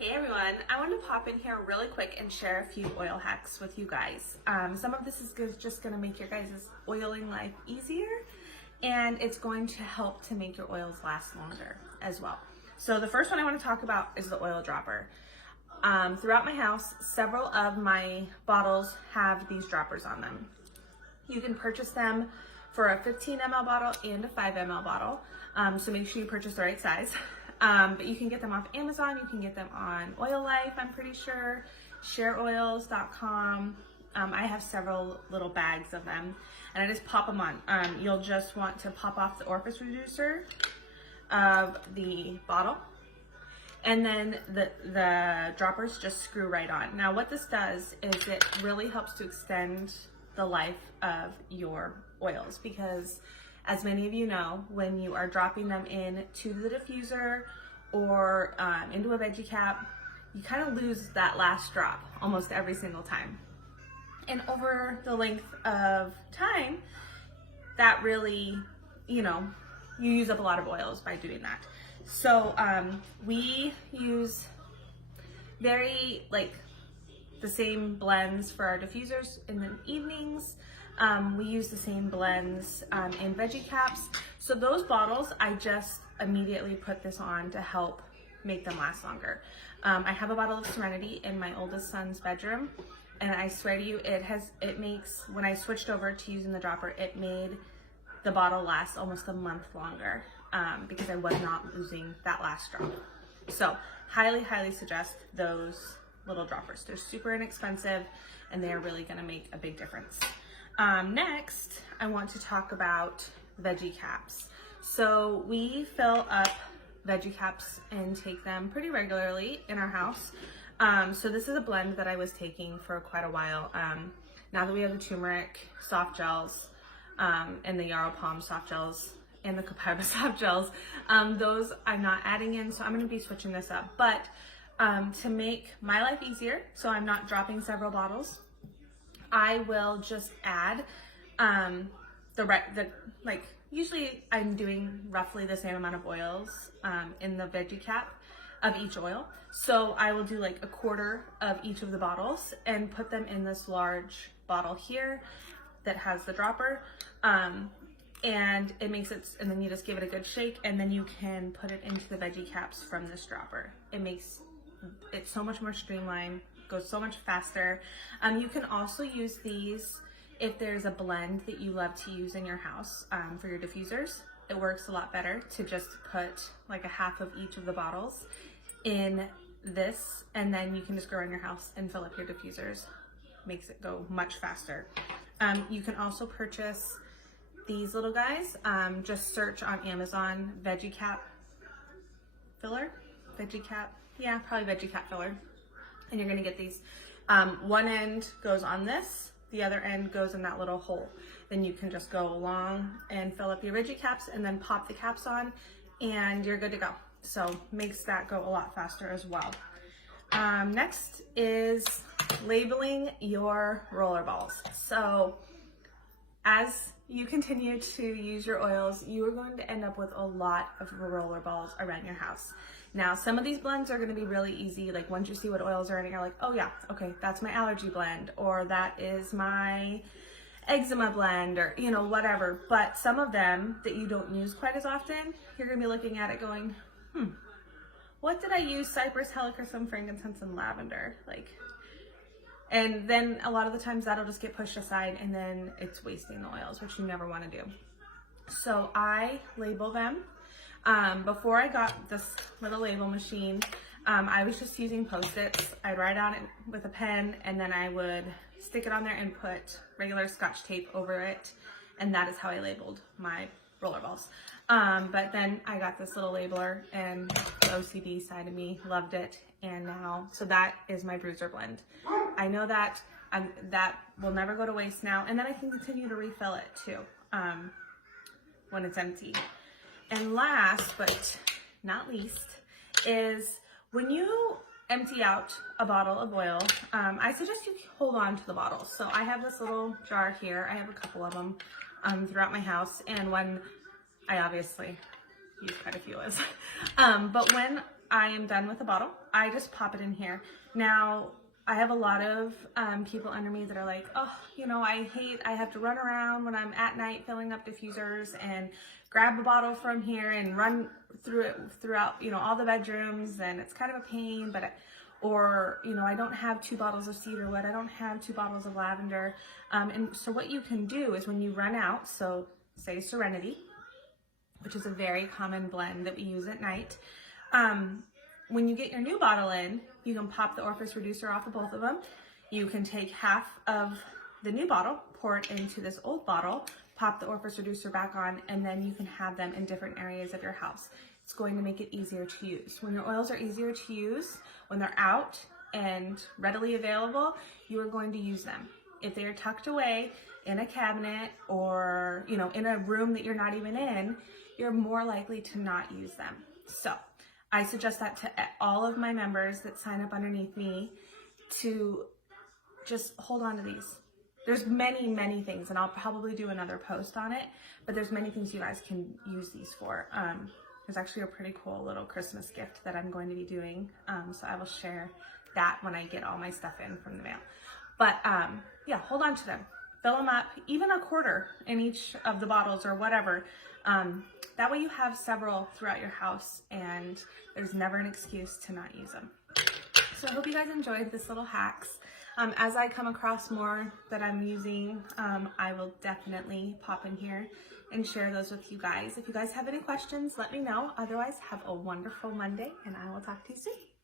Hey everyone, I wanted to pop in here really quick and share a few oil hacks with you guys. Some of this is just going to make your guys' oiling life easier, and it's going to help to make your oils last longer as well. So the first one I want to talk about is the oil dropper. Throughout my house, several of my bottles have these droppers on them. You can purchase them for a 15 ml bottle and a 5 ml bottle, so make sure you purchase the right size. But you can get them off Amazon, you can get them on Oil Life, I'm pretty sure, shareoils.com. I have several little bags of them, and I just pop them on. You'll just want to pop off the orifice reducer of the bottle, and then the droppers just screw right on. Now what this does is it really helps to extend the life of your oils, because as many of you know, when you are dropping them into the diffuser or into a veggie cap, you kind of lose that last drop almost every single time. And over the length of time, that really, you use up a lot of oils by doing that. So we use the same blends for our diffusers in the evenings. We use the same blends in Veggie Caps. So those bottles, I just immediately put this on to help make them last longer. I have a bottle of Serenity in my oldest son's bedroom, and I swear to you, it makes, when I switched over to using the dropper, it made the bottle last almost a month longer because I was not losing that last drop. So highly, highly suggest those little droppers. They're super inexpensive, and they are really gonna make a big difference. Next, I want to talk about Veggie Caps. So we fill up Veggie Caps and take them pretty regularly in our house. So this is a blend that I was taking for quite a while. Now that we have the turmeric soft gels and the yarrow palm soft gels and the copaiba soft gels, those I'm not adding in, so I'm going to be switching this up. But to make my life easier, so I'm not dropping several bottles, I will just add usually I'm doing roughly the same amount of oils in the Veggie Cap of each oil. So I will do like a quarter of each of the bottles and put them in this large bottle here that has the dropper. And it makes it, and then you just give it a good shake, and then you can put it into the Veggie Caps from this dropper. It makes it so much more streamlined, goes so much faster. You can also use these if there's a blend that you love to use in your house for your diffusers. It works a lot better to just put like a half of each of the bottles in this, and then you can just go around your house and fill up your diffusers. Makes it go much faster. You can also purchase these little guys. Just search on Amazon Veggie Cap filler. Veggie Cap, yeah, probably Veggie Cap filler. And you're gonna get these. One end goes on this, the other end goes in that little hole. Then you can just go along and fill up your Veggie Caps and then pop the caps on, and you're good to go. So makes that go a lot faster as well. Next is labeling your roller balls. So as you continue to use your oils, you are going to end up with a lot of roller balls around your house. Now, some of these blends are going to be really easy. Like once you see what oils are in it, you're like, oh yeah, okay, that's my allergy blend, or that is my eczema blend, or whatever. But some of them that you don't use quite as often, you're going to be looking at it going, what did I use? Cypress, helichrysum, frankincense, and lavender. And then a lot of the times that'll just get pushed aside, and then it's wasting the oils, which you never want to do. So I label them. Before I got this little label machine, I was just using Post-its. I'd write on it with a pen, and then I would stick it on there and put regular Scotch tape over it, and that is how I labeled my roller balls. But then I got this little labeler, and the OCD side of me loved it, and now, so that is my bruiser blend. I know that that will never go to waste now, and then I can continue to refill it too when it's empty. And last but not least is when you empty out a bottle of oil, I suggest you hold on to the bottles. So I have this little jar here. I have a couple of them throughout my house, and when I obviously use quite a few oils. But when I am done with the bottle, I just pop it in here. Now, I have a lot of people under me that are like, oh, you know, I have to run around when I'm at night filling up diffusers and grab a bottle from here and run through it throughout, you know, all the bedrooms, and it's kind of a pain, but or, you know, I don't have 2 bottles of cedarwood, I don't have 2 bottles of lavender. And so what you can do is when you run out, so say Serenity, which is a very common blend that we use at night, when you get your new bottle in, you can pop the orifice reducer off of both of them. You can take half of the new bottle, pour it into this old bottle, pop the orifice reducer back on, and then you can have them in different areas of your house. It's going to make it easier to use. When your oils are easier to use, when they're out and readily available, you are going to use them. If they are tucked away in a cabinet or, you know, in a room that you're not even in, you're more likely to not use them. So I suggest that to all of my members that sign up underneath me to just hold on to these. There's many things, and I'll probably do another post on it, but there's many things you guys can use these for. There's actually a pretty cool little Christmas gift that I'm going to be doing, so I will share that when I get all my stuff in from the mail. But yeah, hold on to them. Fill them up, even a quarter in each of the bottles or whatever. That way you have several throughout your house, and there's never an excuse to not use them. So I hope you guys enjoyed this little hacks. As I come across more that I'm using, I will definitely pop in here and share those with you guys. If you guys have any questions, let me know. Otherwise, have a wonderful Monday, and I will talk to you soon.